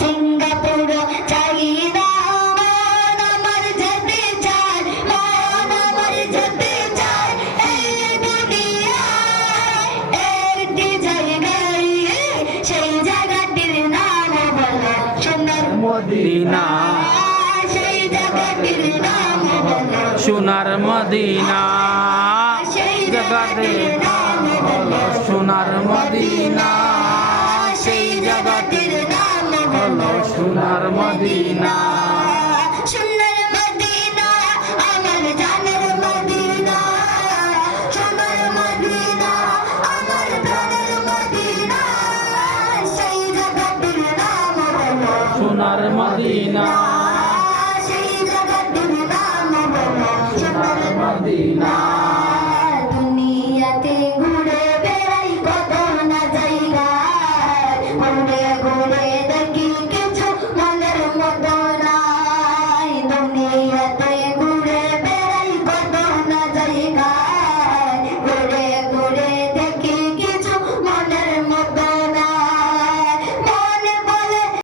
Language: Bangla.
সিঙ্গাপুর চাই না মন আমার যেতে চায় মন আমার যেতে চায় এই দুনিয়ায় একটি জায়গায় সেই জায়গাটির নাম বলো সোনার মদিনা সেই জায়গাটির নাম বলো সোনার মদিনা সেই জায়গাটির নাম হলো সোনার মদিনা সেই জায়গাটির নাম হলো সোনার মদিনা সোনার মদিনা আমার জানের মদিনা সোনার মদিনা আমার প্রাণের মদিনা সেই জায়গাটির নাম বলো সোনার মদিনা সেই জায়গাটির নাম বলো সোনার মদিনা